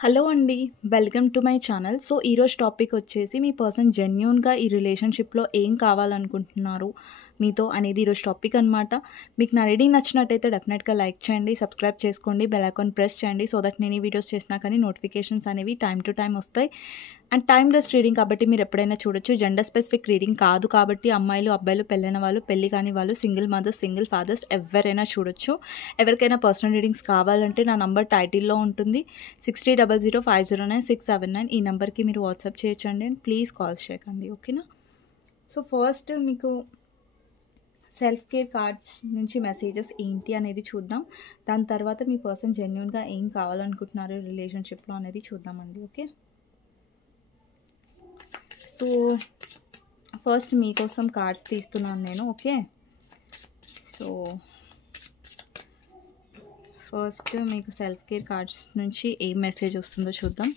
Hello అండి. Welcome to my channel. So, ఈరోజు topic వచ్చేసి మీ పర్సన్ జెన్యూన్‌గా ఈ రిలేషన్‌షిప్‌లో ఏం కావాలనుకుంటున్నారు మీతో అనేది ఈరోజు టాపిక్ అనమాట. మీకు నా రీడింగ్ నచ్చినట్టయితే డెఫినెట్‌గా లైక్ చేయండి, సబ్స్క్రైబ్ చేసుకోండి, బెల్ ఐకాన్ ప్రెస్ చేయండి. సో దట్ నేను ఈ వీడియోస్ చేసినా కానీ నోటిఫికేషన్స్ అనేవి టైమ్ టు టైమ్ వస్తాయి. అండ్ టైమ్‌లెస్ రీడింగ్ కాబట్టి మీరు ఎప్పుడైనా చూడొచ్చు. జెండర్ స్పెసిఫిక్ రీడింగ్ కాదు కాబట్టి అమ్మాయిలు, అబ్బాయిలు, పెళ్ళైన వాళ్ళు, పెళ్లి కాని వాళ్ళు, సింగిల్ మదర్స్, సింగిల్ ఫాదర్స్ ఎవరైనా చూడొచ్చు. ఎవరికైనా పర్సనల్ రీడింగ్స్ కావాలంటే నా నంబర్ టైటిల్‌లో ఉంటుంది. 6300509679 ఈ నెంబర్కి మీరు వాట్సాప్ చేయొచ్చండి. అండ్ ప్లీజ్ కాల్స్ చేయకండి. ఓకేనా? సో ఫస్ట్ మీకు సెల్ఫ్ కేర్ కార్డ్స్ నుంచి మెసేజెస్ ఏంటి అనేది చూద్దాం. దాని తర్వాత మీ పర్సన్ జెన్యూన్గా ఏం కావాలనుకుంటున్నారు రిలేషన్షిప్లో అనేది చూద్దామండి. ఓకే, సో ఫస్ట్ మీకోసం కార్డ్స్ తీస్తున్నాను నేను. ఓకే, సో ఫస్ట్ మీకు సెల్ఫ్ కేర్ కార్డ్స్ నుంచి ఏం మెసేజ్ వస్తుందో చూద్దాం.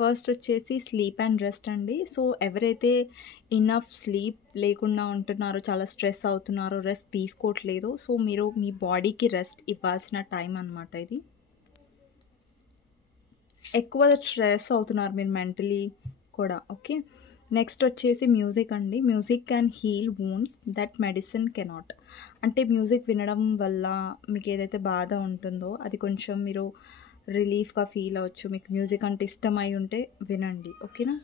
ఫస్ట్ వచ్చేసి స్లీప్ అండ్ రెస్ట్ అండి. సో ఎవరైతే ఇనఫ్ స్లీప్ లేకుండా ఉంటున్నారో, చాలా స్ట్రెస్ అవుతున్నారో, రెస్ట్ తీసుకోవట్లేదు, సో మీరు మీ బాడీకి రెస్ట్ ఇవ్వాల్సిన టైం అనమాట ఇది. ఎక్కువ స్ట్రెస్ అవుతున్నారు మీరు మెంటలీ కూడా. ఓకే, నెక్స్ట్ వచ్చేసి మ్యూజిక్ అండి. Music can heal wounds that medicine cannot. అంటే మ్యూజిక్ వినడం వల్ల మీకు ఏదైతే బాధ ఉంటుందో అది కొంచెం మీరు రిలీఫ్గా ఫీల్ అవ్వచ్చు. మీకు మ్యూజిక్ అంటే ఇష్టమై ఉంటే వినండి. ఓకేనా?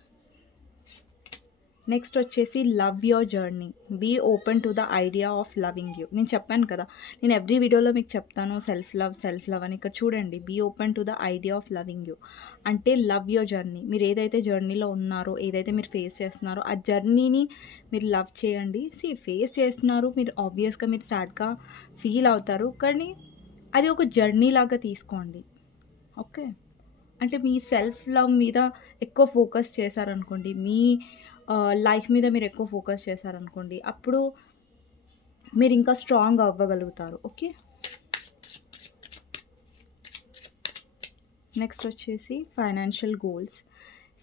నెక్స్ట్ వచ్చేసి love your journey, be open to the idea of loving you. నేను చెప్పాను కదా, నేను ఎవ్రీ వీడియోలో మీకు చెప్తాను సెల్ఫ్ లవ్ అని. ఇక్కడ చూడండి, be open to the idea of loving you అంటే లవ్ యువర్ జర్నీ. మీరు ఏదైతే జర్నీలో ఉన్నారో, ఏదైతే మీరు ఫేస్ చేస్తున్నారో ఆ జర్నీని మీరు లవ్ చేయండి. ఫేస్ చేస్తున్నారు మీరు, ఆబ్వియస్గా మీరు సాడ్గా ఫీల్ అవుతారు, కానీ అది ఒక జర్నీ లాగా తీసుకోండి. ఓకే, అంటే మీ సెల్ఫ్ లవ్ మీద ఎక్కువ ఫోకస్ చేశారనుకోండి, మీ లైఫ్ మీద మీరు ఎక్కువ ఫోకస్ చేశారనుకోండి, అప్పుడు మీరు ఇంకా స్ట్రాంగ్ అవ్వగలుగుతారు. ఓకే, నెక్స్ట్ వచ్చేసి financial goals.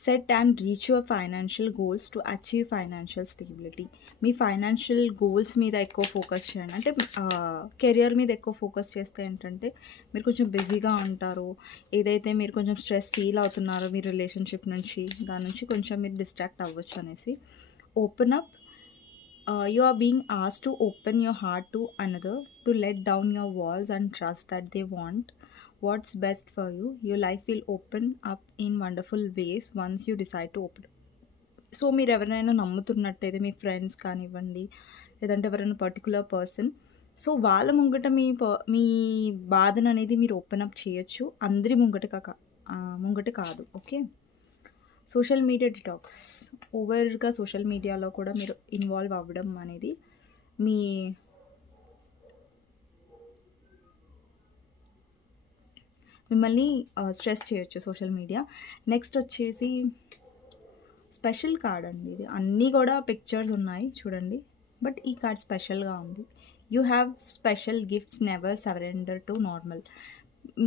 Set and reach your financial goals to achieve financial stability. Me financial goals మీద ఎక్కువ ఫోకస్ చేయండి. అంటే కెరియర్ మీద ఎక్కువ ఫోకస్ చేస్తే ఏంటంటే మీరు కొంచెం బిజీగా ఉంటారు. ఏదైతే మీరు కొంచెం స్ట్రెస్ ఫీల్ అవుతున్నారో మీ రిలేషన్షిప్ నుంచి, దాని నుంచి కొంచెం మీరు డిస్ట్రాక్ట్ అవ్వచ్చు అనేసి. Open up. You are being asked to open your heart to another, to let down your walls and trust that they want what's best for you. Your life will open up in wonderful ways once you decide to open. So మీరు ఎవరైనా నమ్ముతున్నట్టయితే, మీ friends కానివ్వండి, లేదంటే ఎవరైనా particular person, so వాళ్ళ ముంగట మీ బాధను అనేది మీరు ఓపెన్ అప్ చేయొచ్చు. అందరి ముంగట కాదు. Okay, social media detox. ఓవర్గా సోషల్ మీడియాలో కూడా మీరు ఇన్వాల్వ్ అవ్వడం అనేది మిమ్మల్ని స్ట్రెస్ చేయొచ్చు సోషల్ మీడియా. నెక్స్ట్ వచ్చేసి స్పెషల్ కార్డ్ అండి ఇది. అన్నీ కూడా పిక్చర్స్ ఉన్నాయి చూడండి, బట్ ఈ కార్డ్ స్పెషల్గా ఉంది. You have special gifts, never surrender to normal.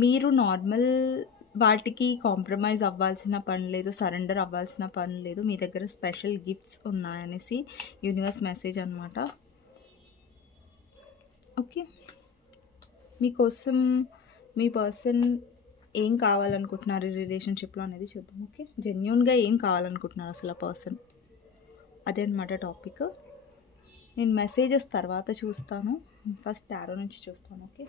మీరు నార్మల్ వాటికి కాంప్రమైజ్ అవ్వాల్సిన పని లేదు, సరెండర్ అవ్వాల్సిన పని లేదు. మీ దగ్గర స్పెషల్ గిఫ్ట్స్ ఉన్నాయనేసి యూనివర్స్ మెసేజ్ అనమాట. ఓకే, మీకోసం మీ పర్సన్ ఏం కావాలనుకుంటున్నారు ఈ రిలేషన్షిప్లో అనేది చూద్దాం. ఓకే, జెన్యూన్గా ఏం కావాలనుకుంటున్నారు అసలు ఆ పర్సన్, అదే అనమాట టాపిక్. నేను మెసేజెస్ తర్వాత చూస్తాను, ఫస్ట్ టారో నుంచి చూస్తాను. ఓకే,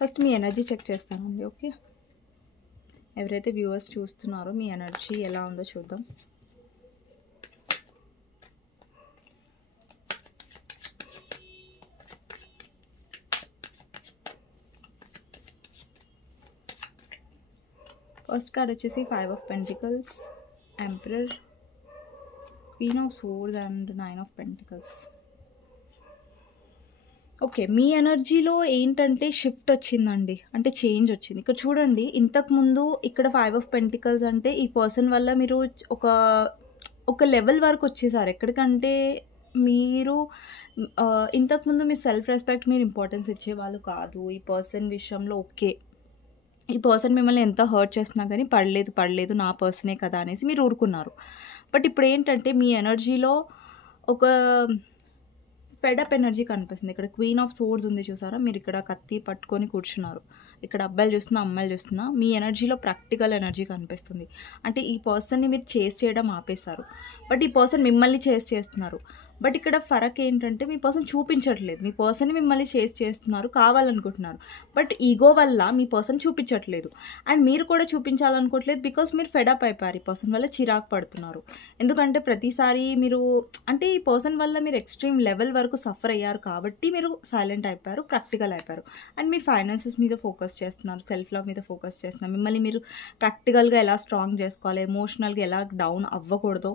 ఫస్ట్ మీ ఎనర్జీ చెక్ చేస్తానండి. ఓకే, ఎవరైతే వ్యూవర్స్ చూస్తున్నారో మీ ఎనర్జీ ఎలా ఉందో చూద్దాం. ఫస్ట్ కార్డ్ వచ్చేసి 5 of Pentacles, emperor, queen of swords and 9 of Pentacles. Okay, మీ ఎనర్జీలో ఏంటంటే షిఫ్ట్ వచ్చిందండి, అంటే చేంజ్ వచ్చింది. ఇక్కడ చూడండి, ఇంతకుముందు ఇక్కడ 5 of Pentacles అంటే ఈ పర్సన్ వల్ల మీరు ఒక లెవెల్ వరకు వచ్చేసారు. ఎక్కడికంటే మీరు ఇంతకుముందు మీ సెల్ఫ్ రెస్పెక్ట్ మీరు ఇంపార్టెన్స్ ఇచ్చేవాళ్ళు కాదు ఈ పర్సన్ విషయంలో. ఓకే, ఈ పర్సన్ మిమ్మల్ని ఎంత హర్ట్ చేస్తున్నా కానీ పడలేదు నా పర్సనే కదా అనేసి మీరు ఊరుకున్నారు. బట్ ఇప్పుడు ఏంటంటే మీ ఎనర్జీలో ఒక ఫెడప్ ఎనర్జీ కనిపిస్తుంది. ఇక్కడ క్వీన్ ఆఫ్ సోర్డ్స్ ఉంది చూసారా, మీరు ఇక్కడ కత్తి పట్టుకొని కూర్చున్నారు. ఇక్కడ అబ్బాయిలు చూస్తున్నా, అమ్మాయిలు చూస్తున్నా, మీ ఎనర్జీలో ప్రాక్టికల్ ఎనర్జీ కనిపిస్తుంది. అంటే ఈ పర్సన్ని మీరు చేస్ చేయడం ఆపేశారు, బట్ ఈ పర్సన్ మిమ్మల్ని చేస్ చేస్తున్నారు. బట్ ఇక్కడ ఫరక్ ఏంటంటే మీ పర్సన్ చూపించట్లేదు, మీ పర్సన్ని మిమ్మల్ని చేస్ చేస్తున్నారు, కావాలనుకుంటున్నారు. బట్ ఈగో వల్ల మీ పర్సన్ చూపించట్లేదు, అండ్ మీరు కూడా చూపించాలనుకోవట్లేదు. బికాస్ మీరు ఫెడప్ అయిపోయారు, ఈ పర్సన్ వల్ల చిరాకు పడుతున్నారు. ఎందుకంటే ప్రతిసారి మీరు అంటే ఈ పర్సన్ వల్ల మీరు ఎక్స్ట్రీమ్ లెవెల్ వరకు సఫర్ అయ్యారు కాబట్టి మీరు సైలెంట్ అయిపోయారు, ప్రాక్టికల్ అయిపోయారు. అండ్ మీ ఫైనాన్సెస్ మీద ఫోకస్ చేస్తున్నారు, సెల్ఫ్ లవ్ మీద ఫోకస్ చేస్తున్నారు. మిమ్మల్ని మీరు ప్రాక్టికల్గా ఎలా స్ట్రాంగ్ చేసుకోవాలి, ఎమోషనల్గా ఎలా డౌన్ అవ్వకూడదో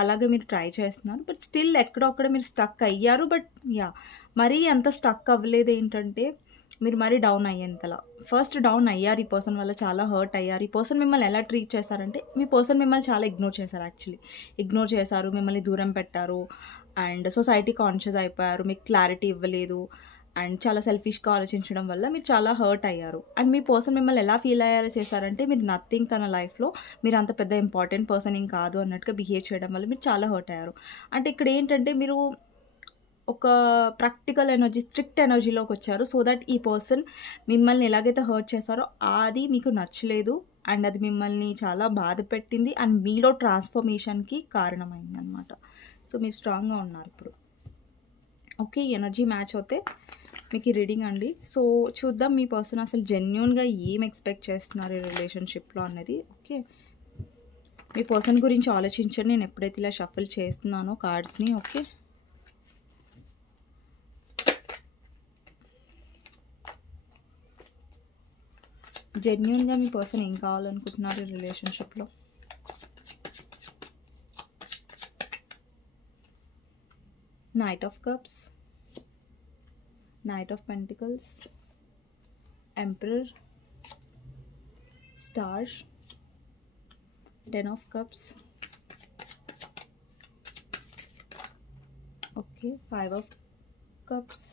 అలాగే మీరు ట్రై చేస్తున్నారు. బట్ స్టిల్ ఎక్కడొక్కడ మీరు స్టక్ అయ్యారు. బట్ మరీ అంత స్టక్ అవ్వలేదు. ఏంటంటే మీరు మరీ డౌన్ అయ్యేంతలా ఫస్ట్ డౌన్ అయ్యారు, ఈ పర్సన్ వల్ల చాలా హర్ట్ అయ్యారు. ఈ పర్సన్ మిమ్మల్ని ఎలా ట్రీట్ చేశారంటే, మీ పర్సన్ మిమ్మల్ని చాలా ఇగ్నోర్ చేశారు. యాక్చువల్లీ ఇగ్నోర్ చేశారు, మిమ్మల్ని దూరం పెట్టారు, అండ్ సొసైటీ కాన్షియస్ అయిపోయారు, మీకు క్లారిటీ ఇవ్వలేదు, అండ్ చాలా సెల్ఫిష్గా ఆలోచించడం వల్ల మీరు చాలా హర్ట్ అయ్యారు. అండ్ మీ పర్సన్ మిమ్మల్ని ఎలా ఫీల్ అయ్యేలా చేశారంటే, మీరు నథింగ్ తన లైఫ్లో, మీరు అంత పెద్ద ఇంపార్టెంట్ పర్సన్ ఏం కాదు అన్నట్టుగా బిహేవ్ చేయడం వల్ల మీరు చాలా హర్ట్ అయ్యారు. అంటే ఇక్కడ ఏంటంటే మీరు ఒక ప్రాక్టికల్ ఎనర్జీ, స్ట్రిక్ట్ ఎనర్జీలోకి వచ్చారు. సో దట్ ఈ పర్సన్ మిమ్మల్ని ఎలాగైతే హర్ట్ చేశారో అది మీకు నచ్చలేదు, అండ్ అది మిమ్మల్ని చాలా బాధ పెట్టింది, అండ్ మీలో ట్రాన్స్ఫర్మేషన్కి కారణమైంది అనమాట. సో మీరు స్ట్రాంగ్గా ఉన్నారు ఇప్పుడు. ఓకే, ఎనర్జీ మ్యాచ్ అవుతే మీకు ఈ రీడింగ్ అండి. సో చూద్దాం మీ పర్సన్ అసలు జెన్యూన్గా ఏం ఎక్స్పెక్ట్ చేస్తున్నారు ఈ రిలేషన్షిప్లో అన్నది. ఓకే, మీ పర్సన్ గురించి ఆలోచించండి. నేను ఎప్పుడైతే ఇలా షఫుల్ చేస్తున్నానో కార్డ్స్ని. ఓకే, జెన్యూన్గా మీ పర్సన్ ఏం కావాలనుకుంటున్నారు ఈ రిలేషన్షిప్లో. Knight of Cups, Knight of Pentacles, Emperor, Star, Ten of Cups, okay, Five of Cups,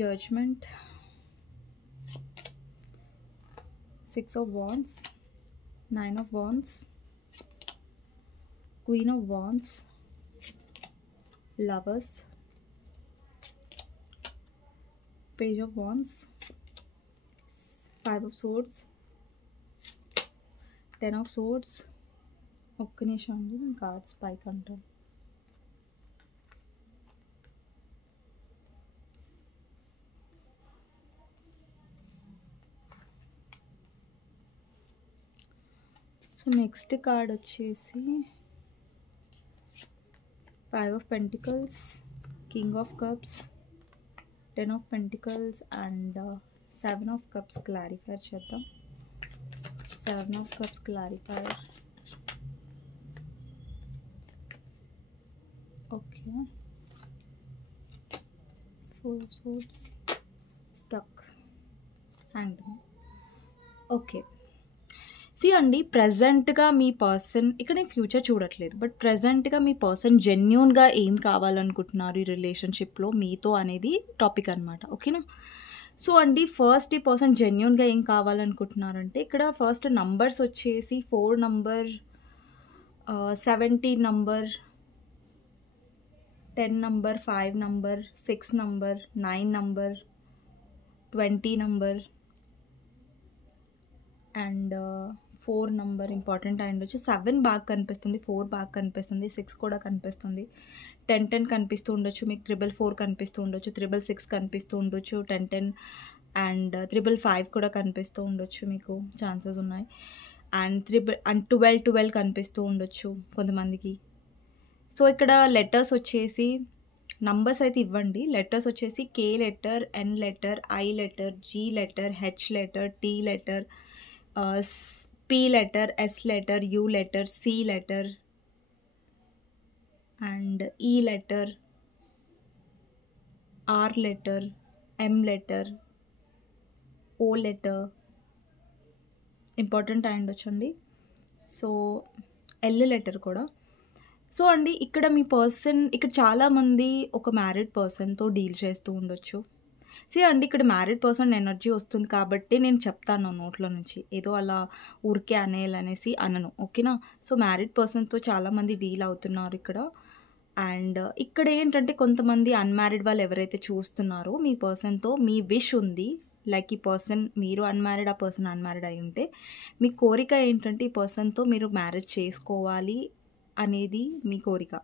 Judgment, Six of Wands, Nine of Wands, Queen of Wands, Lovers, Page of Wands, Five of Swords, Ten of Swords. ఒక్క నిమిషం అండి, నేను cards పైకి అంటాను. So next card వచ్చేసి Five of Pentacles, King of Cups, Ten of Pentacles, and Seven of Cups. Clarifier చేద్దాం. Seven of Cups clarifier. Okay. Four of Swords, Stuck, Hanged. Okay. See అండి, ప్రజెంట్గా మీ పర్సన్ ఇక్కడ నేను future చూడట్లేదు, but ప్రజెంట్గా మీ person జెన్యూన్గా ఏం కావాలనుకుంటున్నారు ఈ రిలేషన్షిప్లో మీతో అనేది టాపిక్ అనమాట. ఓకేనా. సో అండి, ఫస్ట్ ఈ పర్సన్ జెన్యూన్గా ఏం కావాలనుకుంటున్నారంటే, ఇక్కడ ఫస్ట్ నంబర్స్ వచ్చేసి 4 number, 17 number, 10 number, 5 number, 6 number, 9 number, 20 number, and 4 number important అయి ఉండొచ్చు. 7 బాగా కనిపిస్తుంది, 4 బాగా కనిపిస్తుంది, 6 కూడా కనిపిస్తుంది, 10 కనిపిస్తూ ఉండొచ్చు, మీకు 444 కనిపిస్తూ ఉండొచ్చు, 666 కనిపిస్తూ ఉండొచ్చు, 10 అండ్ 555 కూడా కనిపిస్తూ ఉండొచ్చు, మీకు ఛాన్సెస్ ఉన్నాయి. అండ్ 12 కనిపిస్తూ ఉండొచ్చు కొంతమందికి. సో ఇక్కడ లెటర్స్ వచ్చేసి, నంబర్స్ అయితే ఇవ్వండి. లెటర్స్ వచ్చేసి K letter, N letter, I letter, G letter, H letter, T letter, P letter, S letter, U letter, C letter, and E letter, R letter, M letter, O letter important అయి ఉండొచ్చండి. So L letter కూడా. So అండి, ఇక్కడ మీ person, ఇక్కడ చాలామంది ఒక married పర్సన్తో deal చేస్తూ ఉండొచ్చు. సీ అండి, ఇక్కడ మ్యారీడ్ పర్సన్ ఎనర్జీ వస్తుంది కాబట్టి నేను చెప్తాను నోట్లో నుంచి, ఏదో అలా ఊరికే అనేయాలనేసి అనను. ఓకేనా. సో మ్యారీడ్ పర్సన్తో చాలామంది డీల్ అవుతున్నారు ఇక్కడ. అండ్ ఇక్కడ ఏంటంటే కొంతమంది అన్‌మ్యారీడ్ వాళ్ళు ఎవరైతే చూస్తున్నారో మీ పర్సన్‌తో మీ విష్ ఉంది. లైక్ ఈ పర్సన్ మీరు అన్‌మ్యారీడ్, ఆ పర్సన్ అన్‌మ్యారీడ్ అయ్యుంటే మీ కోరిక ఏంటంటే ఈ పర్సన్‌తో మీరు మ్యారేజ్ చేసుకోవాలి అనేది మీ కోరిక.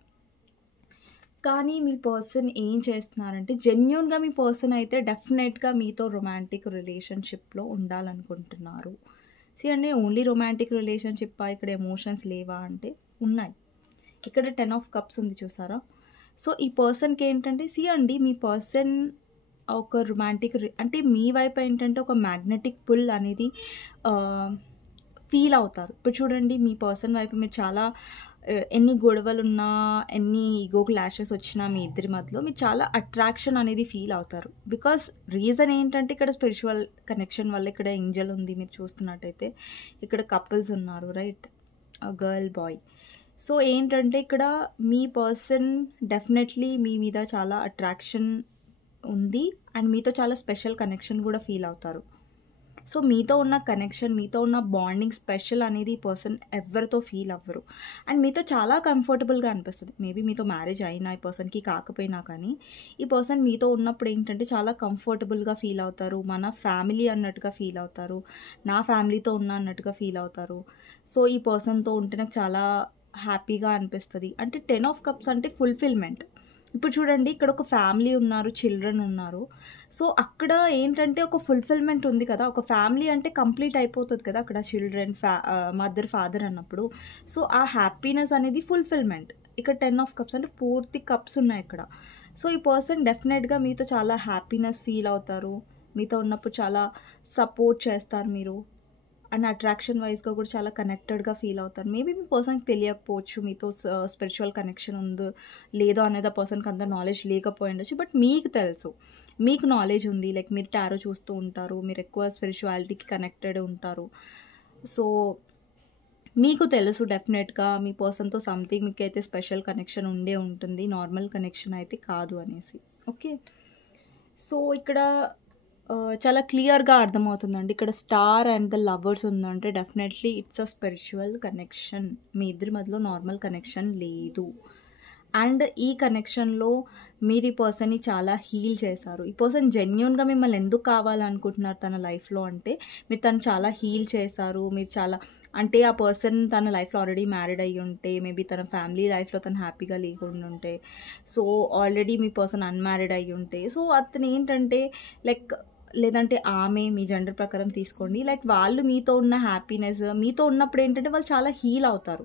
కానీ మీ పర్సన్ ఏం చేస్తున్నారంటే జెన్యూన్‌గా మీ పర్సన్ అయితే డెఫినెట్‌గా మీతో రొమాంటిక్ రిలేషన్‌షిప్‌లో ఉండాలనుకుంటున్నారు. సీ అండి ఓన్లీ రొమాంటిక్ రిలేషన్‌షిప్పా ఇక్కడ ఎమోషన్స్ లేవా అంటే ఉన్నాయి. ఇక్కడ 10 ఆఫ్ కప్స్ ఉంది చూసారా? సో, ఈ పర్సన్‌కి ఏంటంటే సీ అండి మీ పర్సన్ ఒక రొమాంటిక్ అంటే మీ వైపు ఏంటంటే ఒక మ్యాగ్నెటిక్ పుల్ అనేది ఫీల్ అవుతారు. ఇప్పుడు చూడండి మీ పర్సన్ వైపు మీరు చాలా ఎన్ని గొడవలున్నా, ఎన్ని ఈగో క్లాషెస్ వచ్చినా మీ ఇద్దరి మధ్యలో మీరు చాలా అట్రాక్షన్ అనేది ఫీల్ అవుతారు. బికాస్ రీజన్ ఏంటంటే ఇక్కడ స్పిరిచువల్ కనెక్షన్ వల్ల ఇక్కడ ఏంజెల్ ఉంది మీరు చూస్తున్నట్టయితే. ఇక్కడ కపుల్స్ ఉన్నారు రైట్? Girl, bye. సో, ఏంటంటే ఇక్కడ మీ పర్సన్ డెఫినెట్‌లీ మీ మీద చాలా అట్రాక్షన్ ఉంది. అండ్ మీతో చాలా స్పెషల్ కనెక్షన్ కూడా ఫీల్ అవుతారు. సో, మీతో ఉన్న కనెక్షన్, మీతో ఉన్న బాండింగ్ స్పెషల్ అనేది ఈ పర్సన్ ఎవ్వరితో ఫీల్ అవ్వరు. అండ్ మీతో చాలా కంఫర్టబుల్‌గా అనిపిస్తది. మేబీ మీతో మ్యారేజ్ అయినా ఈ పర్సన్‌కి కాకపోయినా కానీ, ఈ పర్సన్ మీతో ఉన్నప్పుడు ఏంటంటే చాలా కంఫర్టబుల్‌గా ఫీల్ అవుతారు. మన ఫ్యామిలీ అన్నట్టుగా ఫీల్ అవుతారు. నా ఫ్యామిలీతో ఉన్నా అన్నట్టుగా ఫీల్ అవుతారు. సో, ఈ పర్సన్‌తో ఉంటే నాకు చాలా హ్యాపీగా అనిపిస్తది. అంటే 10 ఆఫ్ కప్స్ అంటే ఫుల్‌ఫిల్‌మెంట్. ఇప్పుడు చూడండి ఇక్కడ ఒక ఫ్యామిలీ ఉన్నారు, చిల్డ్రన్ ఉన్నారు. సో, అక్కడ ఏంటంటే ఒక ఫుల్‌ఫిల్‌మెంట్ ఉంది కదా! ఒక ఫ్యామిలీ అంటే కంప్లీట్ అయిపోతది కదా! అక్కడ చిల్డ్రన్, మదర్, ఫాదర్ అన్నప్పుడు. సో, ఆ హ్యాపీనెస్ అనేది ఫుల్‌ఫిల్‌మెంట్. ఇక్కడ 10 ఆఫ్ కప్స్ అంటే పూర్తి కప్స్ ఉన్నాయి ఇక్కడ. సో, ఈ పర్సన్ డెఫినెట్‌గా మీతో చాలా హ్యాపీనెస్ ఫీల్ అవుతారు. మీతో ఉన్నప్పుడు చాలా సపోర్ట్ చేస్తారు మీరు. అండ్ అట్రాక్షన్ వైస్‌గా కూడా చాలా కనెక్టెడ్‌గా ఫీల్ అవుతారు. మేబీ మీ పర్సన్‌కి తెలియకపోవచ్చు మీతో స్పిరిచువల్ కనెక్షన్ ఉందో, లేదో అనేది ఆ పర్సన్‌కి అంత నాలెడ్జ్ లేకపోయుండొచ్చు. బట్ మీకు తెలుసు. మీకు నాలెడ్జ్ ఉంది. లైక్ మీరు టారో చూస్తూ ఉంటారు. మీరు ఎక్కువ స్పిరిచువాలిటీకి కనెక్టెడ్ ఉంటారు. సో, మీకు తెలుసు డెఫినెట్‌గా మీ పర్సన్‌తో సంథింగ్ మీకైతే స్పెషల్ కనెక్షన్ ఉండే ఉంటుంది. నార్మల్ కనెక్షన్ అయితే కాదు అనేసి. ఓకే. సో, ఇక్కడ చాలా క్లియర్‌గా అర్థమవుతుందండి. ఇక్కడ స్టార్ అండ్ ద లవర్స్ ఉందంటే definitely it's a spiritual connection. మీ ఇద్దరి మధ్యలో నార్మల్ కనెక్షన్ లేదు. అండ్ ఈ కనెక్షన్‌లో మీరు ఈ పర్సన్‌ని చాలా హీల్ చేశారు. ఈ పర్సన్ జెన్యూన్‌గా మిమ్మల్ని ఎందుకు కావాలనుకుంటున్నారు తన లైఫ్‌లో అంటే, మీరు తను చాలా హీల్ చేశారు. మీరు చాలా అంటే ఆ పర్సన్ తన లైఫ్‌లో ఆల్రెడీ మ్యారీడ్ అయ్యుంటే, మేబీ తన ఫ్యామిలీ లైఫ్‌లో తను హ్యాపీగా లేకుండుంటే, సో, ఆల్రెడీ మీ పర్సన్ అన్‌మ్యారీడ్ అయ్యుంటే, సో, అతను ఏంటంటే లైక్ లేదంటే ఆమె మీ జెండర్ ప్రకారం తీసుకోండి. లైక్ వాళ్ళు మీతో ఉన్న హ్యాపీనెస్, మీతో ఉన్నప్పుడు ఏంటంటే వాళ్ళు చాలా హీల్ అవుతారు.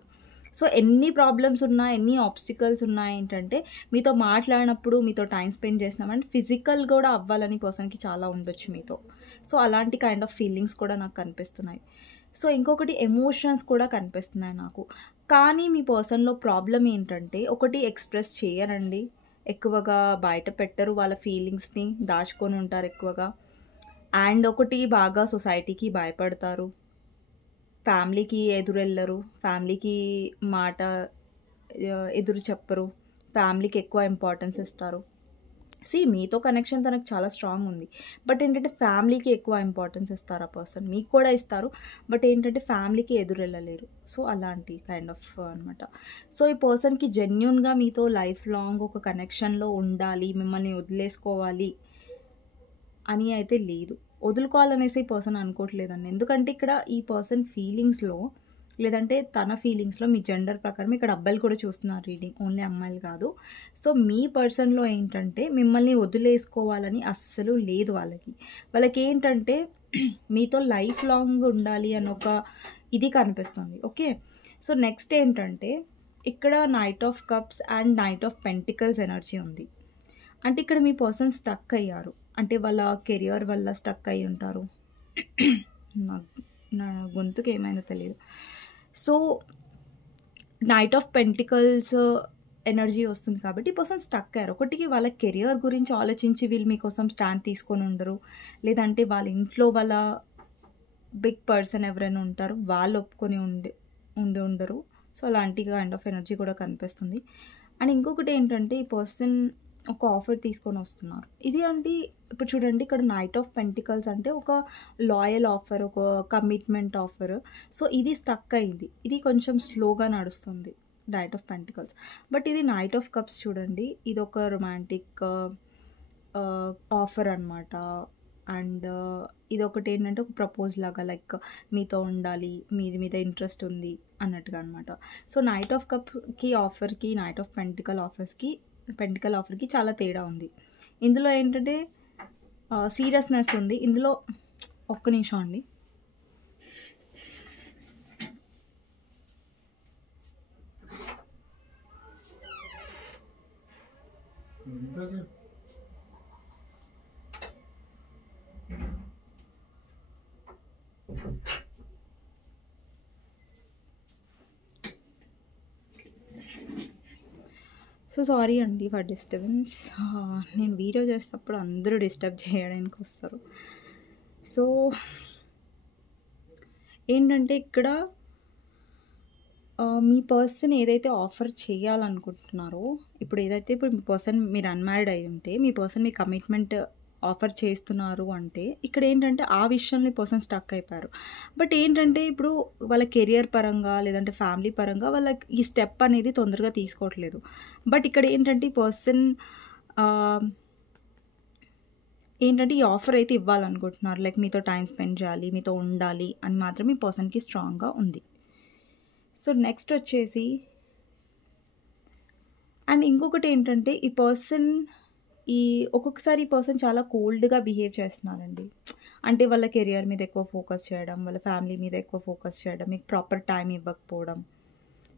సో, ఎన్ని ప్రాబ్లమ్స్ ఉన్నా, ఎన్ని ఆబ్స్టికల్స్ ఉన్నా ఏంటంటే మీతో మాట్లాడినప్పుడు, మీతో టైమ్ స్పెండ్ చేసినామంటే ఫిజికల్ కూడా అవ్వాలని పర్సన్‌కి చాలా ఉండొచ్చు మీతో. సో, అలాంటి కైండ్ ఆఫ్ ఫీలింగ్స్ కూడా నాకు కనిపిస్తున్నాయి. సో, ఇంకొకటి ఎమోషన్స్ కూడా కనిపిస్తున్నాయి నాకు. కానీ మీ పర్సన్‌లో ప్రాబ్లమ్ ఏంటంటే ఒకటి ఎక్స్‌ప్రెస్ చేయరండి. ఎక్కువగా బయట పెట్టరు వాళ్ళ ఫీలింగ్స్‌ని. దాచుకొని ఉంటారు ఎక్కువగా. అండ్ ఒకటి బాగా సొసైటీకి భయపడతారు. ఫ్యామిలీకి ఎదురెళ్ళరు. ఫ్యామిలీకి మాట ఎదురు చెప్పరు. ఫ్యామిలీకి ఎక్కువ ఇంపార్టెన్స్ ఇస్తారు. మీతో కనెక్షన్ తనకు చాలా స్ట్రాంగ్ ఉంది. బట్ ఏంటంటే ఫ్యామిలీకి ఎక్కువ ఇంపార్టెన్స్ ఇస్తారు ఆ పర్సన్. మీకు కూడా ఇస్తారు. బట్ ఏంటంటే ఫ్యామిలీకి ఎదురెళ్ళలేరు. సో, అలాంటి కైండ్ ఆఫ్ అనమాట. సో, ఈ పర్సన్‌కి జెన్యూన్‌గా మీతో లైఫ్ లాంగ్ ఒక కనెక్షన్‌లో ఉండాలి, మిమ్మల్ని వదిలేసుకోవాలి అని అయితే లేదు. వదులుకోవాలనేసి ఈ పర్సన్ అనుకోవట్లేదండి. ఎందుకంటే ఇక్కడ ఈ పర్సన్ ఫీలింగ్స్‌లో లేదంటే తన ఫీలింగ్స్‌లో మీ జెండర్ ప్రకారం ఇక్కడ అబ్బాయిలు కూడా చూస్తున్నారు రీడింగ్. ఓన్లీ అమ్మాయిలు కాదు. సో, మీ పర్సన్‌లో ఏంటంటే మిమ్మల్ని వదిలేసుకోవాలని అస్సలు లేదు వాళ్ళకి. వాళ్ళకేంటంటే మీతో లైఫ్ లాంగ్ ఉండాలి అని ఒక ఇది కనిపిస్తుంది. ఓకే. సో, నెక్స్ట్ ఏంటంటే ఇక్కడ knight of cups and knight of pentacles energy ఉంది. అంటే ఇక్కడ మీ పర్సన్ స్టక్ అయ్యారు. అంటే వాళ్ళ కెరియర్ వల్ల స్టక్ అయ్యి ఉంటారు. నా నా గొంతుకి ఏమైందో తెలీదు. So, knight of pentacles energy వస్తుంది కాబట్టి ఈ పర్సన్ స్టక్ అయ్యారు. ఒకటికి వాళ్ళ కెరియర్ గురించి ఆలోచించి వీళ్ళు మీకోసం స్టాండ్ తీసుకొని ఉండరు. లేదంటే వాళ్ళ ఇంట్లో వాళ్ళ బిగ్ పర్సన్ ఎవరైనా ఉంటారో వాళ్ళు ఒప్పుకొని ఉండరు. సో, అలాంటి కైండ్ ఆఫ్ ఎనర్జీ కూడా కనిపిస్తుంది. అండ్ ఇంకొకటి ఏంటంటే ఈ పర్సన్ ఒక ఆఫర్ తీసుకొని వస్తున్నారు. ఇది అంటే ఇప్పుడు చూడండి ఇక్కడ నైట్ ఆఫ్ పెంటికల్స్ అంటే ఒక లాయల్ ఆఫర్, ఒక కమిట్మెంట్ ఆఫర్. సో, ఇది స్టక్ అయింది. ఇది కొంచెం స్లోగా నడుస్తుంది. Knight of pentacles. బట్ ఇది నైట్ ఆఫ్ కప్స్ చూడండి, ఇది ఒక రొమాంటిక్ ఆఫర్ అనమాట. అండ్ ఇదొకటి ఏంటంటే ఒక ప్రపోజ్ లాగా, లైక్ మీతో ఉండాలి, మీది మీద ఇంట్రెస్ట్ ఉంది అన్నట్టుగా అనమాట. సో నైట్ ఆఫ్ కప్కి ఆఫర్కి నైట్ ఆఫ్ పెంటికల్ ఆఫర్కి చాలా తేడా ఉంది. ఇందులో ఏంటంటే సీరియస్నెస్ ఉంది. ఇందులో ఒక్క నిమిషం అండి. సో సారీ అండి ఫర్ డిస్టర్బెన్స్. నేను వీడియో చేసేటప్పుడు అందరూ డిస్టర్బ్ చేయడానికి వస్తారు. సో ఏంటంటే ఇక్కడ మీ పర్సన్ ఏదైతే ఆఫర్ చేయాలనుకుంటున్నారో, ఇప్పుడు మీ పర్సన్ మీరు అన్మ్యారీడ్ అయి ఉంటే, మీ పర్సన్ మీ కమిట్మెంట్ ఆఫర్ చేస్తున్నారు అంటే, ఇక్కడ ఏంటంటే ఆ విషయంలో ఈ పర్సన్ స్టక్ అయిపోయారు. బట్ ఏంటంటే ఇప్పుడు వాళ్ళ కెరియర్ పరంగా లేదంటే ఫ్యామిలీ పరంగా వాళ్ళకి ఈ స్టెప్ అనేది తొందరగా తీసుకోవట్లేదు. బట్ ఇక్కడ ఏంటంటే ఈ పర్సన్ ఏంటంటే ఈ ఆఫర్ అయితే ఇవ్వాలనుకుంటున్నారు. లైక్ మీతో టైం స్పెండ్ చేయాలి, మీతో ఉండాలి అని మాత్రం ఈ పర్సన్కి స్ట్రాంగ్గా ఉంది. సో నెక్స్ట్ వచ్చేసి అండ్ ఇంకొకటి ఏంటంటే ఈ పర్సన్ ఒక్కొక్కసారి ఈ పర్సన్ చాలా కోల్డ్గా బిహేవ్ చేస్తున్నారండి. అంటే వాళ్ళ కెరియర్ మీద ఎక్కువ ఫోకస్ చేయడం, వాళ్ళ ఫ్యామిలీ మీద ఎక్కువ ఫోకస్ చేయడం, మీకు ప్రాపర్ టైం ఇవ్వకపోవడం.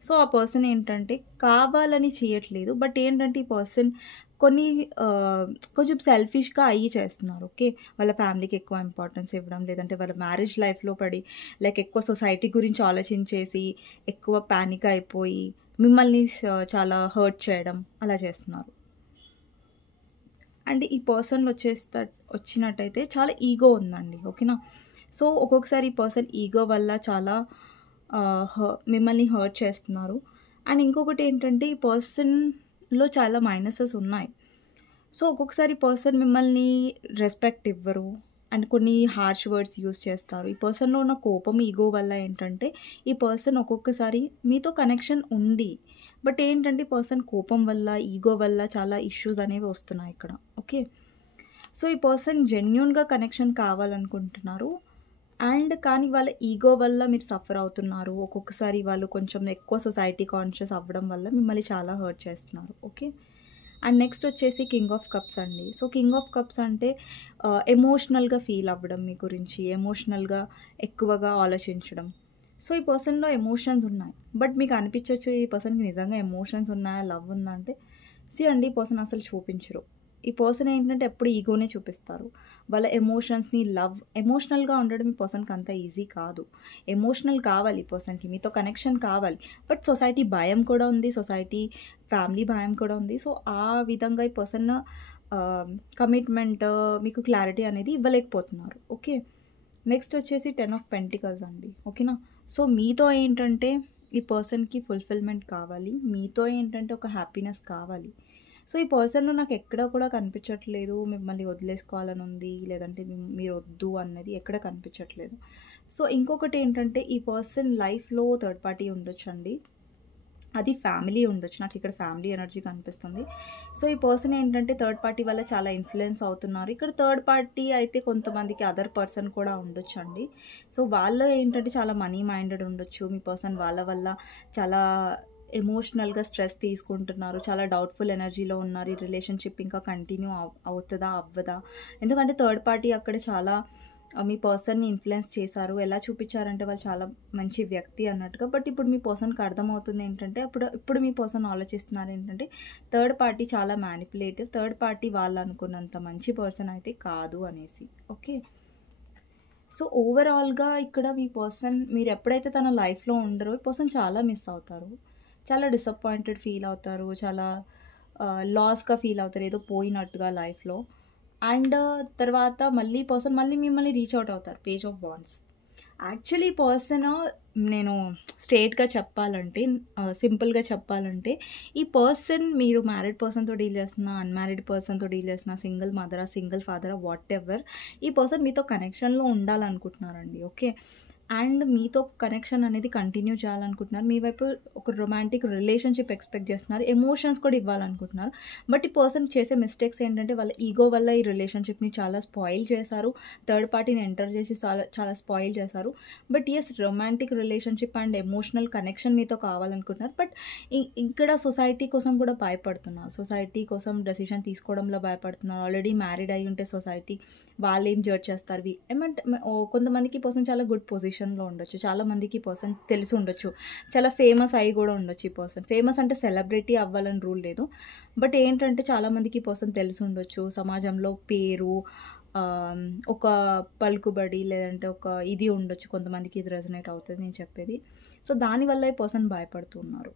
సో ఆ పర్సన్ ఏంటంటే కావాలని చేయట్లేదు, బట్ ఏంటంటే ఈ పర్సన్ కొంచెం సెల్ఫిష్గా అయ్యి చేస్తున్నారు. ఓకే, వాళ్ళ ఫ్యామిలీకి ఎక్కువ ఇంపార్టెన్స్ ఇవ్వడం, లేదంటే వాళ్ళ మ్యారేజ్ లైఫ్లో పడి లైక్ ఎక్కువ సొసైటీ గురించి ఆలోచించేసి ఎక్కువ ప్యానిక్ అయిపోయి మిమ్మల్ని చాలా హర్ట్ చేయడం అలా చేస్తున్నారు. అండ్ ఈ పర్సన్ వచ్చినట్టయితే చాలా ఈగో ఉందండి. ఓకేనా. సో ఒక్కొక్కసారి ఈ పర్సన్ ఈగో వల్ల చాలా మిమ్మల్ని హర్ట్ చేస్తున్నారు. అండ్ ఇంకొకటి ఏంటంటే ఈ పర్సన్లో చాలా మైనసెస్ ఉన్నాయి. సో ఒక్కొక్కసారి పర్సన్ మిమ్మల్ని రెస్పెక్ట్ ఇవ్వరు అండ్ కొన్ని హార్ష్ వర్డ్స్ యూస్ చేస్తారు. ఈ పర్సన్లో ఉన్న కోపం, ఈగో వల్ల ఏంటంటే ఈ పర్సన్ ఒక్కొక్కసారి మీతో కనెక్షన్ ఉంది, బట్ ఏంటంటే పర్సన్ కోపం వల్ల, ఈగో వల్ల చాలా ఇష్యూస్ అనేవి వస్తున్నాయి ఇక్కడ. ఓకే, సో ఈ పర్సన్ జెన్యూన్గా కనెక్షన్ కావాలనుకుంటున్నారు అండ్ కానీ వాళ్ళ ఈగో వల్ల మీరు సఫర్ అవుతున్నారు. ఒక్కొక్కసారి వాళ్ళు కొంచెం ఎక్కువ సొసైటీ కాన్షియస్ అవ్వడం వల్ల మిమ్మల్ని చాలా హర్ట్ చేస్తున్నారు. ఓకే, అండ్ నెక్స్ట్ వచ్చేసి కింగ్ ఆఫ్ కప్స్ అండి. సో కింగ్ ఆఫ్ కప్స్ అంటే ఎమోషనల్గా ఫీల్ అవ్వడం, మీ గురించి ఎమోషనల్గా ఎక్కువగా ఆలోచించడం. సో ఈ పర్సన్లో ఎమోషన్స్ ఉన్నాయి, బట్ మీకు అనిపించవచ్చు ఈ పర్సన్కి నిజంగా ఎమోషన్స్ ఉన్నాయా, లవ్ ఉందా అంటే అండి ఈ పర్సన్ అసలు చూపించరు. ఈ పర్సన్ ఏంటంటే ఎప్పుడు ఈగోనే చూపిస్తారు. వాళ్ళ ఎమోషన్స్ని ఎమోషనల్గా ఉండడం ఈ పర్సన్కి అంత ఈజీ కాదు. ఎమోషనల్ కావాలి ఈ పర్సన్కి, మీతో కనెక్షన్ కావాలి, బట్ సొసైటీ భయం కూడా ఉంది, సొసైటీ ఫ్యామిలీ భయం కూడా ఉంది. సో ఆ విధంగా ఈ పర్సన్ కమిట్మెంట్, మీకు క్లారిటీ అనేది ఇవ్వలేకపోతున్నారు. ఓకే, నెక్స్ట్ వచ్చేసి 10 ఆఫ్ పెంటికల్స్ అండి. ఓకేనా. సో మీతో ఏంటంటే ఈ పర్సన్కి ఫుల్ఫిల్మెంట్ కావాలి, మీతో ఏంటంటే ఒక హ్యాపీనెస్ కావాలి. సో ఈ పర్సన్లో నాకు ఎక్కడ కూడా కనిపించట్లేదు మిమ్మల్ని వదిలేసుకోవాలని ఉంది, లేదంటే మీరు వద్దు అన్నది ఎక్కడ కనిపించట్లేదు. సో ఇంకొకటి ఏంటంటే ఈ పర్సన్ లైఫ్లో థర్డ్ పార్టీ ఉండొచ్చండి, అది ఫ్యామిలీ ఉండొచ్చు. నాకు ఇక్కడ ఫ్యామిలీ ఎనర్జీ కనిపిస్తుంది. సో ఈ పర్సన్ ఏంటంటే థర్డ్ పార్టీ వల్ల చాలా ఇన్ఫ్లుయెన్స్ అవుతున్నారు. ఇక్కడ థర్డ్ పార్టీ అయితే కొంతమందికి అదర్ పర్సన్ కూడా ఉండొచ్చు అండి. సో వాళ్ళు ఏంటంటే చాలా మనీ మైండెడ్ ఉండొచ్చు. మీ పర్సన్ వాళ్ళ వల్ల చాలా ఎమోషనల్గా స్ట్రెస్ తీసుకుంటున్నారు, చాలా డౌట్ఫుల్ ఎనర్జీలో ఉన్నారు. ఈ రిలేషన్షిప్ ఇంకా కంటిన్యూ అవుతుందా అవ్వదా, ఎందుకంటే థర్డ్ పార్టీ అక్కడ చాలా మీ పర్సన్ని ఇన్ఫ్లుయెన్స్ చేశారు. ఎలా చూపించారంటే వాళ్ళు చాలా మంచి వ్యక్తి అన్నట్టుగా. బట్ ఇప్పుడు మీ పర్సన్కి అర్థమవుతుంది ఏంటంటే ఇప్పుడు మీ పర్సన్ ఆలోచిస్తున్నారు ఏంటంటే థర్డ్ పార్టీ చాలా మ్యానిపులేటివ్, థర్డ్ పార్టీ వాళ్ళు అనుకున్నంత మంచి పర్సన్ అయితే కాదు అనేసి. ఓకే, సో ఓవరాల్గా ఇక్కడ మీ పర్సన్ మీరు ఎప్పుడైతే తన లైఫ్లో ఉండరో ఈ పర్సన్ చాలా మిస్ అవుతారు, చాలా డిసప్పాయింటెడ్ ఫీల్ అవుతారు, చాలా లాస్గా ఫీల్ అవుతారు, ఏదో పోయినట్టుగా లైఫ్లో. అండ్ తర్వాత మళ్ళీ పర్సన్ మిమ్మల్ని రీచ్ అవుట్ అవుతారు. Page of wands. Actually person, నేను స్ట్రేట్గా చెప్పాలంటే, సింపుల్గా చెప్పాలంటే ఈ పర్సన్ మీరు మ్యారీడ్ పర్సన్తో డీల్ చేస్తున్నా, అన్మ్యారీడ్ పర్సన్తో డీల్ చేస్తున్నా, సింగిల్ మదరా, సింగిల్ ఫాదరా, వాట్ ఎవర్, ఈ పర్సన్ మీతో కనెక్షన్లో ఉండాలనుకుంటున్నారండి. ఓకే, అండ్ మీతో కనెక్షన్ అనేది కంటిన్యూ చేయాలనుకుంటున్నారు. మీ వైపు ఒక రొమాంటిక్ రిలేషన్‌షిప్ ఎక్స్‌పెక్ట్ చేస్తున్నారు. ఎమోషన్స్ కూడా ఇవ్వాలనుకుంటున్నారు. బట్ ఈ పర్సన్ చేసే మిస్టేక్స్ ఏంటంటే వాళ్ళ ఈగో వల్ల ఈ రిలేషన్‌షిప్‌ని చాలా స్పాయిల్ చేశారు. థర్డ్ పార్టీని ఎంటర్ చేసి చాలా చాలా స్పాయిల్ చేశారు. But yes, romantic relationship and emotional connection మీతో కావాలనుకుంటున్నారు. బట్ ఇక్కడ సొసైటీ కోసం కూడా భయపడుతున్నారు. సొసైటీ కోసం డెసిషన్ తీసుకోవడంలో భయపడుతున్నారు. ఆల్రెడీ మ్యారీడ్ అయ్యి ఉంటే సొసైటీ వాళ్ళేం జడ్జ్ చేస్తారు. ఏమంటే కొంతమందికి ఈ పర్సన్ చాలా గుడ్ పొజిషన్‌లో ఉండొచ్చు. చాలామందికి ఈ పర్సన్ తెలిసి ఉండొచ్చు. చాలా ఫేమస్ అయ్యి కూడా ఉండొచ్చు ఈ పర్సన్. ఫేమస్ అంటే సెలబ్రిటీ అవ్వాలని రూల్ లేదు. బట్ ఏంటంటే చాలామందికి ఈ పర్సన్ తెలిసి ఉండొచ్చు. సమాజంలో పేరు, ఒక పలుకుబడి లేదంటే ఒక ఇది ఉండొచ్చు. కొంతమందికి ఇది రెజొనేట్ అవుతుంది నేను చెప్పేది. సో దానివల్ల ఈ పర్సన్ భయపడుతున్నారు.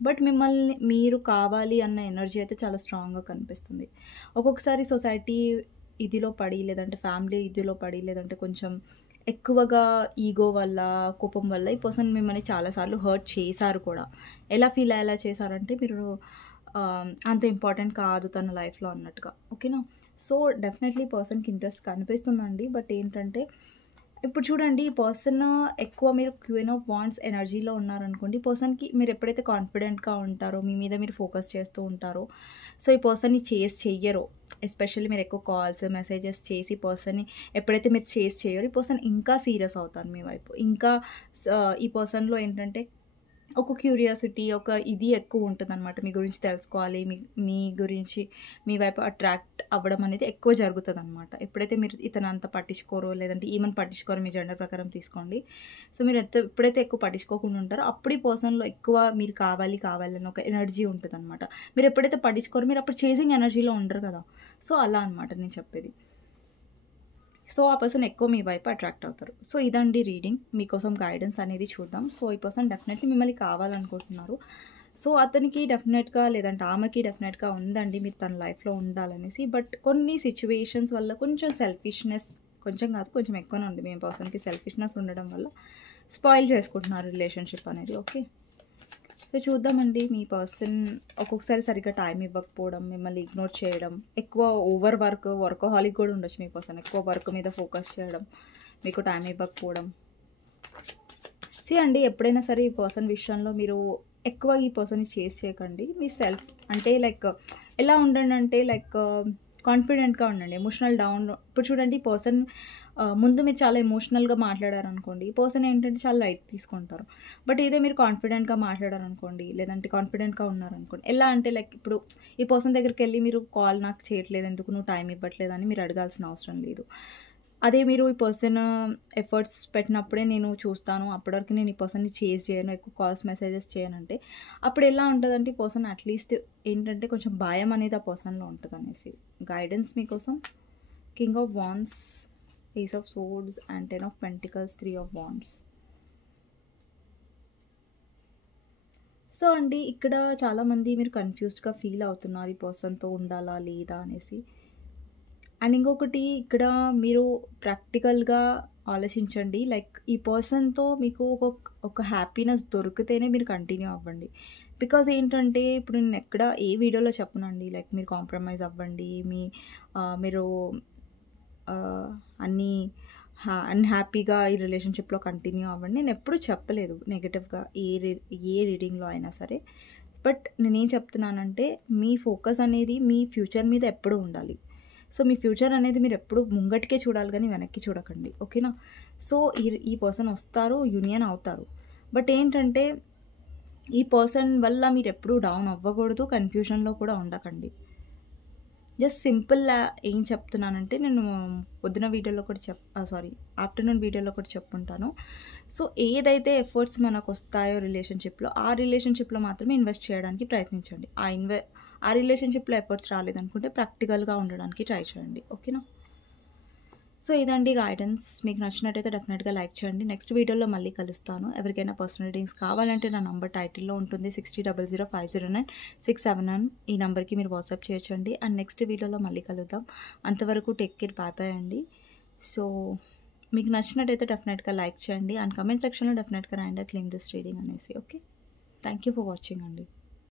బట్ మిమ్మల్ని మీరు కావాలి అన్న ఎనర్జీ అయితే చాలా స్ట్రాంగ్‌గా కనిపిస్తుంది. ఒక్కొక్కసారి సొసైటీ ఇదిలో పడి లేదంటే ఫ్యామిలీ ఇదిలో పడి లేదంటే కొంచెం ఎక్కువగా ఈగో వల్ల, కోపం వల్ల ఈ పర్సన్ మిమ్మల్ని చాలాసార్లు హర్ట్ చేశారు కూడా. ఎలా ఫీల్ అయ్యేలా చేశారంటే మీరు అంత ఇంపార్టెంట్ కాదు తన లైఫ్‌లో అన్నట్టుగా. ఓకేనా? సో డెఫినెట్లీ ఈ పర్సన్‌కి ఇంట్రెస్ట్ కనిపిస్తుందండి. బట్ ఏంటంటే ఇప్పుడు చూడండి, ఈ పర్సన్ ఎక్కువ మీరు క్వీన్ ఆఫ్ వాండ్స్ ఎనర్జీలో ఉన్నారనుకోండి. ఈ పర్సన్‌కి మీరు ఎప్పుడైతే కాన్ఫిడెంట్‌గా ఉంటారో, మీ మీద మీరు ఫోకస్ చేస్తూ ఉంటారో, సో ఈ పర్సన్‌ని చేస్ చెయ్యరో, ఎస్పెషల్లీ మీరు ఎక్కువ కాల్స్, మెసేజెస్ చేసి పర్సన్‌ని ఎప్పుడైతే మీరు చేస్ చేయరో, ఈ పర్సన్ ఇంకా సీరియస్ అవుతారు మీ వైపు. ఇంకా ఈ పర్సన్‌లో ఏంటంటే ఒక క్యూరియాసిటీ, ఒక ఇది ఎక్కువ ఉంటుందన్నమాట. మీ గురించి తెలుసుకోవాలి, మీ గురించి మీ వైపు అట్రాక్ట్ అవ్వడం అనేది ఎక్కువ జరుగుతుందన్నమాట. ఎప్పుడైతే మీరు ఇతను అంత పట్టించుకోరో లేదంటే ఈమెను పట్టించుకోరో, మీ జెండర్ ప్రకారం తీసుకోండి. సో మీరు ఎప్పుడైతే ఎక్కువ పట్టించుకోకుండా ఉంటారో అప్పుడు ఈ పర్సన్‌లో ఎక్కువ మీరు కావాలి అని ఒక ఎనర్జీ ఉంటుందన్నమాట. మీరు ఎప్పుడైతే పట్టించుకోరో మీరు అప్పుడు చేసింగ్ ఎనర్జీలో ఉండరు కదా. సో అలా అనమాట నేను చెప్పేది. సో ఆ పర్సన్ ఎక్కువ మీ వైపు అట్రాక్ట్ అవుతారు. సో ఇదండి రీడింగ్. మీకోసం గైడెన్స్ అనేది చూద్దాం. సో ఈ పర్సన్ డెఫినెట్లీ మిమ్మల్ని కావాలనుకుంటున్నారు. సో అతనికి డెఫినెట్‌గా లేదంటే ఆమెకి డెఫినెట్‌గా ఉందండి మీరు తన లైఫ్‌లో ఉండాలనేసి. బట్ కొన్ని సిచ్యువేషన్స్ వల్ల కొంచెం సెల్ఫిష్‌నెస్, కొంచెం కాదు కొంచెం ఎక్కువనే ఉంది మీ పర్సన్‌కి. సెల్ఫిష్‌నెస్ ఉండడం వల్ల స్పాయిల్ చేసుకుంటున్నారు రిలేషన్‌షిప్ అనేది. ఓకే. సో చూద్దామండి. మీ పర్సన్ ఒక్కొక్కసారి సరిగ్గా టైం ఇవ్వకపోవడం, మిమ్మల్ని ఇగ్నోర్ చేయడం, ఎక్కువ ఓవర్ వర్కహాలిక్ కూడా ఉండొచ్చు మీ పర్సన్. ఎక్కువ వర్క్ మీద ఫోకస్ చేయడం, మీకు టైం ఇవ్వకపోవడం. అండి, ఎప్పుడైనా సరే ఈ పర్సన్ విషయంలో మీరు ఎక్కువ ఈ పర్సన్ని చేస్ చేయకండి. మీ సెల్ఫ్ అంటే లైక్ ఎలా ఉండండి అంటే లైక్ కాన్ఫిడెంట్‌గా ఉండండి. ఎమోషనల్ డౌన్ ఇప్పుడు చూడండి, ఈ పర్సన్ ముందు మీరు చాలా ఎమోషనల్‌గా మాట్లాడారనుకోండి, ఈ పర్సన్ ఏంటంటే చాలా లైట్ తీసుకుంటారు. బట్ ఇదే మీరు కాన్ఫిడెంట్‌గా మాట్లాడారనుకోండి, లేదంటే కాన్ఫిడెంట్‌గా ఉన్నారనుకోండి, ఎలా అంటే లైక్ ఇప్పుడు ఈ పర్సన్ దగ్గరికెళ్ళి మీరు కాల్ నాకు చేయట్లేదు ఎందుకు, నువ్వు టైం ఇవ్వట్లేదు అని మీరు అడగాల్సిన అవసరం లేదు. అదే మీరు ఈ పర్సన్ ఎఫర్ట్స్ పెట్టినప్పుడే నేను చూస్తాను, అప్పటివరకు నేను ఈ పర్సన్‌ని చేజ్ చేయను, ఎక్కువ కాల్స్, మెసేజెస్ చేయనంటే అప్పుడు ఎలా ఉంటుందంటే ఈ పర్సన్ అట్లీస్ట్ ఏంటంటే కొంచెం భయం అనేది ఆ పర్సన్‌లో ఉంటదనేసి. గైడెన్స్ మీకోసం king of wands, ace of swords and 10 of pentacles, 3 of wands. So అండి, ఇక్కడ చాలామంది మీరు కన్ఫ్యూజ్డ్‌గా ఫీల్ అవుతున్నారు ఈ పర్సన్‌తో ఉండాలా లేదా అనేసి. అండ్ ఇంకొకటి ఇక్కడ మీరు ప్రాక్టికల్‌గా ఆలోచించండి. లైక్ ఈ పర్సన్‌తో మీకు ఒక హ్యాపీనెస్ దొరికితేనే మీరు కంటిన్యూ అవ్వండి. బికాజ్ ఏంటంటే ఇప్పుడు నేను ఎక్కడ ఏ వీడియోలో చెప్పనండి లైక్ మీరు కాంప్రమైజ్ అవ్వండి, మీరు అన్నీ అన్‌హ్యాపీగా ఈ రిలేషన్‌షిప్‌లో కంటిన్యూ అవ్వండి. నేను ఎప్పుడూ చెప్పలేదు నెగెటివ్‌గా ఏ రీడింగ్‌లో అయినా సరే. బట్ నేనేం చెప్తున్నానంటే మీ ఫోకస్ అనేది మీ ఫ్యూచర్ మీద ఎప్పుడూ ఉండాలి. సో మీ ఫ్యూచర్ అనేది మీరు ఎప్పుడు ముంగటికే చూడాలి కానీ వెనక్కి చూడకండి. ఓకేనా? సో ఈ పర్సన్ వస్తారు, యూనియన్ అవుతారు. బట్ ఏంటంటే ఈ పర్సన్ వల్ల మీరు ఎప్పుడూ డౌన్ అవ్వకూడదు, కన్ఫ్యూజన్‌లో కూడా ఉండకండి. జస్ట్ సింపుల్ ఏం చెప్తున్నానంటే నేను పొద్దున వీడియోలో కూడా ఆఫ్టర్నూన్ వీడియోలో కూడా చెప్పుంటాను. సో ఏదైతే ఎఫర్ట్స్ మనకు వస్తాయో రిలేషన్‌షిప్‌లో, ఆ రిలేషన్‌షిప్‌లో మాత్రమే ఇన్వెస్ట్ చేయడానికి ప్రయత్నించండి. ఆ రిలేషన్‌షిప్‌లో ఎఫర్ట్స్ రాలేదనుకుంటే ప్రాక్టికల్‌గా ఉండడానికి ట్రై చేయండి. ఓకేనా? సో ఇదండి గైడెన్స్. మీకు నచ్చినట్టయితే డెఫినెట్గా లైక్ చేయండి. నెక్స్ట్ వీడియోలో మళ్ళీ కలుస్తాను. ఎవరికైనా పర్సనల్ రీడింగ్స్ కావాలంటే నా నంబర్ టైటిల్లో ఉంటుంది, 6000509679. ఈ నెంబర్కి మీరు వాట్సాప్ చేయొచ్చండి. అండ్ నెక్స్ట్ వీడియోలో మళ్ళీ కలుద్దాం. అంతవరకు టేక్ కేర్, బాయ్ అండి. సో మీకు నచ్చినట్టయితే డెఫినెట్గా లైక్ చేయండి అండ్ కమెంట్ సెక్షన్లో డెఫినెట్గా రాయండి క్లెయిమ్ దిస్ రీడింగ్ అనేసి. Okay, thank you for watching అండి.